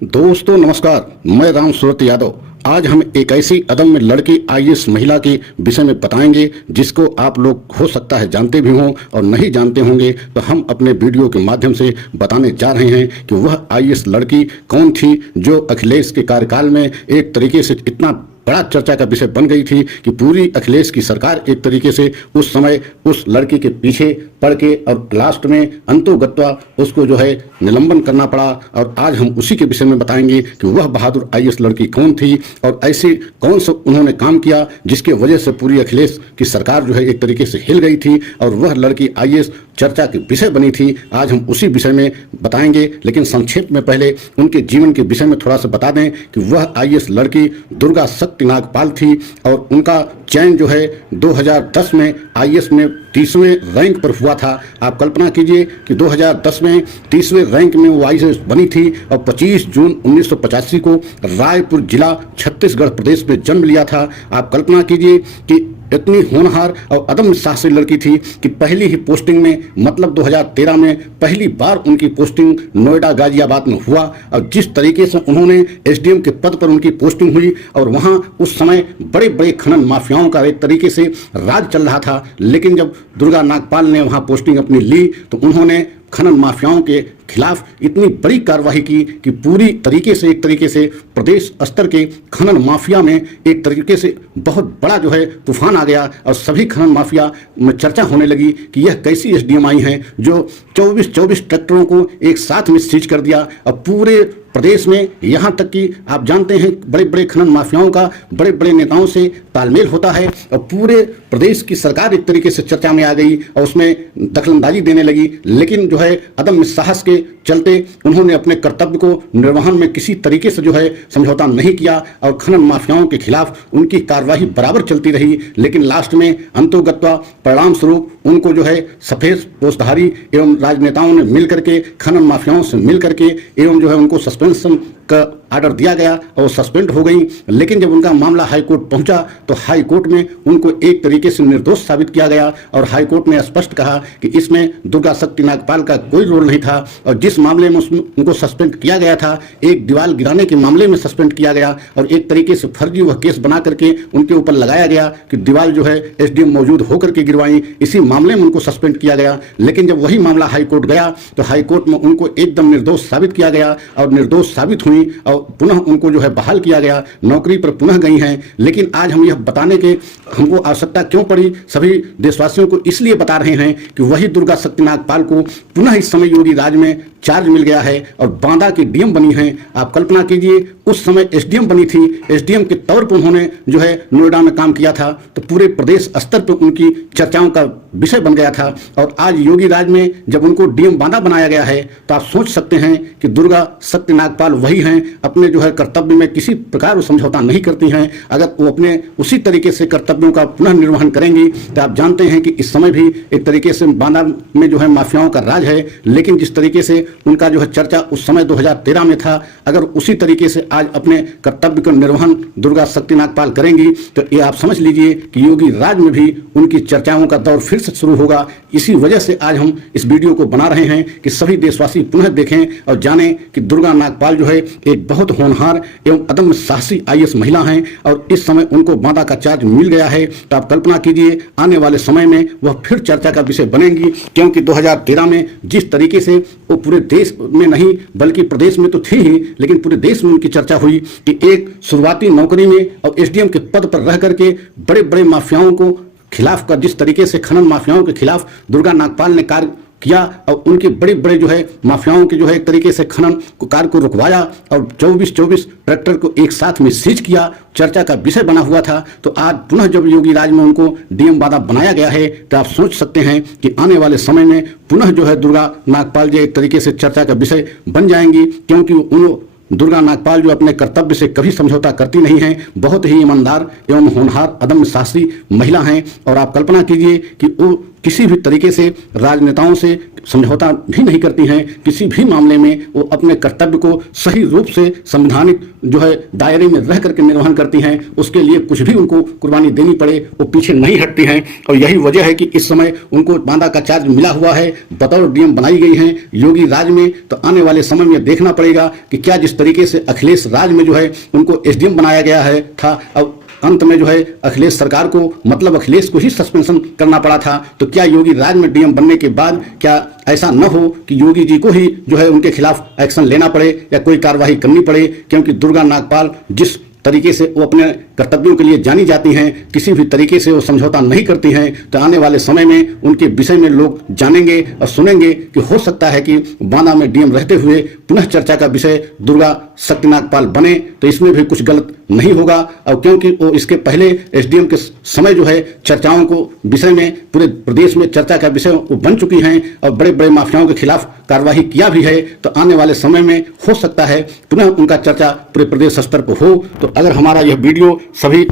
दोस्तों नमस्कार, मैं राम सूरत यादव। आज हम एक ऐसी अदम्य लड़की आईएएस महिला के विषय में बताएंगे जिसको आप लोग हो सकता है जानते भी हों और नहीं जानते होंगे। तो हम अपने वीडियो के माध्यम से बताने जा रहे हैं कि वह आईएएस लड़की कौन थी जो अखिलेश के कार्यकाल में एक तरीके से इतना बड़ा चर्चा का विषय बन गई थी कि पूरी अखिलेश की सरकार एक तरीके से उस समय उस लड़की के पीछे पड़ के और लास्ट में अंतोगत्वा उसको जो है निलंबन करना पड़ा। और आज हम उसी के विषय में बताएंगे कि वह बहादुर आईएएस लड़की कौन थी और ऐसे कौन सा उन्होंने काम किया जिसके वजह से पूरी अखिलेश की सरकार जो है एक तरीके से हिल गई थी और वह लड़की आईएएस चर्चा के विषय बनी थी। आज हम उसी विषय में बताएंगे, लेकिन संक्षेप में पहले उनके जीवन के विषय में थोड़ा सा बता दें कि वह आईएएस लड़की दुर्गा शक्ति नागपाल थी और उनका चयन जो है 2010 में आईएएस में 30वें रैंक पर हुआ था। आप कल्पना कीजिए कि 2010 में 30वें रैंक में वो आईएएस बनी थी और 25 जून 1985 को रायपुर जिला छत्तीसगढ़ प्रदेश में जन्म लिया था। आप कल्पना कीजिए कि इतनी होनहार और अदम्य साहसी लड़की थी कि पहली ही पोस्टिंग में मतलब 2013 में पहली बार उनकी पोस्टिंग नोएडा गाजियाबाद में हुआ और जिस तरीके से उन्होंने एसडीएम के पद पर उनकी पोस्टिंग हुई और वहां उस समय बड़े बड़े खनन माफियाओं का एक तरीके से राज चल रहा था। लेकिन जब दुर्गा नागपाल ने वहां पोस्टिंग अपनी ली तो उन्होंने खनन माफियाओं के खिलाफ इतनी बड़ी कार्रवाई की कि पूरी तरीके से एक तरीके से प्रदेश स्तर के खनन माफिया में एक तरीके से बहुत बड़ा जो है तूफान आ गया और सभी खनन माफिया में चर्चा होने लगी कि यह कैसी एसडीएम आई हैं जो 24 ट्रैक्टरों को एक साथ में सीज कर दिया। और पूरे प्रदेश में यहाँ तक कि आप जानते हैं बड़े बड़े खनन माफियाओं का बड़े बड़े नेताओं से तालमेल होता है और पूरे प्रदेश की सरकार एक तरीके से चर्चा में आ गई और उसमें दखलंदाजी देने लगी। लेकिन जो है अदम्य साहस के चलते उन्होंने अपने कर्तव्य को निर्वहन में किसी तरीके से जो है समझौता नहीं किया और खनन माफियाओं के खिलाफ उनकी कार्रवाई बराबर चलती रही। लेकिन लास्ट में अंतोगत्वा परिणाम स्वरूप उनको जो है सफेद पोस्टधारी एवं राजनेताओं ने मिल करके खनन माफियाओं से मिल करके एवं जो है उनको सस्पेंशन का आर्डर दिया गया और वो सस्पेंड हो गई। लेकिन जब उनका मामला हाई कोर्ट पहुंचा तो हाई कोर्ट में उनको एक तरीके से निर्दोष साबित किया गया और हाई कोर्ट ने स्पष्ट कहा कि इसमें दुर्गा शक्ति नागपाल का कोई रोल नहीं था। और जिस मामले में उनको सस्पेंड किया गया था, एक दीवार गिराने के मामले में सस्पेंड किया गया और एक तरीके से फर्जी वह केस बना करके उनके ऊपर लगाया गया कि दीवार जो है एसडीएम मौजूद होकर के गिरवाई, इसी मामले में उनको सस्पेंड किया गया। लेकिन जब वही मामला हाई कोर्ट गया तो हाई कोर्ट में उनको एकदम निर्दोष साबित किया गया और निर्दोष साबित हुई और पुनः उनको जो है बहाल किया गया, नौकरी पर पुनः गई हैं। लेकिन आज हम यह बताने के हमको आवश्यकता क्यों पड़ी, सभी देशवासियों को इसलिए बता रहे हैं कि वही दुर्गा शक्ति नागपाल को पुनः इस समय योगी राज में चार्ज मिल गया है और बांदा की डीएम बनी है। आप कल्पना कीजिए उस समय एसडीएम बनी थी, एसडीएम के तौर पर उन्होंने जो है नोएडा में काम किया था तो पूरे प्रदेश स्तर पर उनकी चर्चाओं का विषय बन गया था। और आज योगी राज में जब उनको डीएम बांदा बनाया गया है तो आप सोच सकते हैं कि दुर्गा शक्ति नागपाल वही हैं, अपने जो है कर्तव्य में किसी प्रकार वो समझौता नहीं करती हैं। अगर वो अपने उसी तरीके से कर्तव्यों का पुनः निर्वहन करेंगी तो आप जानते हैं कि इस समय भी एक तरीके से बांदा में जो है माफियाओं का राज है। लेकिन जिस तरीके से उनका जो है चर्चा उस समय 2013 में था, अगर उसी तरीके से आज अपने कर्तव्य का निर्वहन दुर्गा शक्ति नागपाल करेंगी तो ये आप समझ लीजिए कि योगी राज में भी उनकी चर्चाओं का दौर फिर से शुरू होगा। इसी वजह से आज हम इस वीडियो को बना रहे हैं कि सभी देशवासी पुनः देखें और जानें कि दुर्गा नागपाल जो है एक बहुत होनहार एवं अदम्य साहसी आईएएस महिला हैं और इस समय उनको बांदा का चार्ज मिल गया है। तो आप कल्पना कीजिए आने वाले समय में वह फिर चर्चा का विषय बनेंगी, क्योंकि 2013 में जिस तरीके से वो पूरे देश में नहीं बल्कि प्रदेश में तो थी ही, लेकिन पूरे देश में उनकी चर्चा हुई कि एक शुरुआती नौकरी में और एसडीएम के पद पर रह करके बड़े बड़े माफियाओं को खिलाफ का जिस तरीके से खनन माफियाओं के खिलाफ दुर्गा नागपाल ने कार्य किया और उनके बड़े बड़े जो है माफियाओं के जो है एक तरीके से खनन को कार्य को रुकवाया और 24 ट्रैक्टर को एक साथ में सीज किया, चर्चा का विषय बना हुआ था। तो आज पुनः जब योगी राज में उनको डीएम बांदा बनाया गया है तो आप सोच सकते हैं कि आने वाले समय में पुनः जो है दुर्गा नागपाल जो एक तरीके से चर्चा का विषय बन जाएंगी, क्योंकि उन दुर्गा नागपाल जो अपने कर्तव्य से कभी समझौता करती नहीं हैं, बहुत ही ईमानदार एवं होनहार अदम्य साहसी महिला हैं। और आप कल्पना कीजिए कि वो किसी भी तरीके से राजनेताओं से समझौता भी नहीं करती हैं। किसी भी मामले में वो अपने कर्तव्य को सही रूप से संवैधानिक जो है दायरे में रह करके निर्वहन करती हैं। उसके लिए कुछ भी उनको कुर्बानी देनी पड़े वो पीछे नहीं हटती हैं। और यही वजह है कि इस समय उनको बांदा का चार्ज मिला हुआ है, बतौर डीएम बनाई गई हैं योगी राज में। तो आने वाले समय में देखना पड़ेगा कि क्या जिस तरीके से अखिलेश राज में जो है उनको एसडीएम बनाया गया है था, अब अंत में जो है अखिलेश सरकार को मतलब अखिलेश को ही सस्पेंशन करना पड़ा था, तो क्या योगी राज में डीएम बनने के बाद क्या ऐसा न हो कि योगी जी को ही जो है उनके खिलाफ एक्शन लेना पड़े या कोई कार्रवाई करनी पड़े। क्योंकि दुर्गा नागपाल जिस तरीके से वो अपने कर्तव्यों के लिए जानी जाती हैं, किसी भी तरीके से वो समझौता नहीं करती हैं। तो आने वाले समय में उनके विषय में लोग जानेंगे और सुनेंगे कि हो सकता है कि बांदा में डीएम रहते हुए पुनः चर्चा का विषय दुर्गा शक्ति नागपाल बने, तो इसमें भी कुछ गलत नहीं होगा। और क्योंकि वो इसके पहले एसडीएम के समय जो है चर्चाओं को विषय में पूरे प्रदेश में चर्चा का विषय वो बन चुकी हैं और बड़े बड़े माफियाओं के खिलाफ कार्यवाही किया भी है। तो आने वाले समय में हो सकता है पुनः उनका चर्चा पूरे प्रदेश स्तर पर हो। तो अगर हमारा यह वीडियो सभी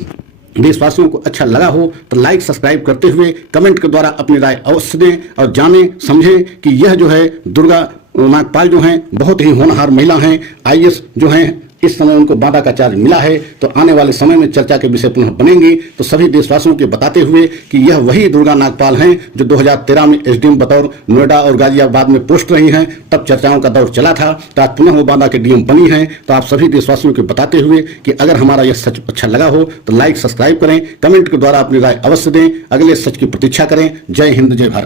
देशवासियों को अच्छा लगा हो तो लाइक सब्सक्राइब करते हुए कमेंट के द्वारा अपनी राय अवश्य दें और जानें समझें कि यह जो है दुर्गा नागपाल जो हैं बहुत ही होनहार महिला हैं, आईएएस जो हैं। इस समय उनको बांदा का चार्ज मिला है, तो आने वाले समय में चर्चा के विषय पुनः बनेंगे। तो सभी देशवासियों के बताते हुए कि यह वही दुर्गा नागपाल हैं जो 2013 में एसडीएम बतौर नोएडा और गाजियाबाद में पोस्ट रही हैं। तब चर्चाओं का दौर चला था, तो आज पुनः वो बांदा के डीएम बनी हैं। तो आप सभी देशवासियों के बताते हुए कि अगर हमारा यह सच अच्छा लगा हो तो लाइक सब्सक्राइब करें, कमेंट के द्वारा अपनी राय अवश्य दें, अगले सच की प्रतीक्षा करें। जय हिंद, जय भारत।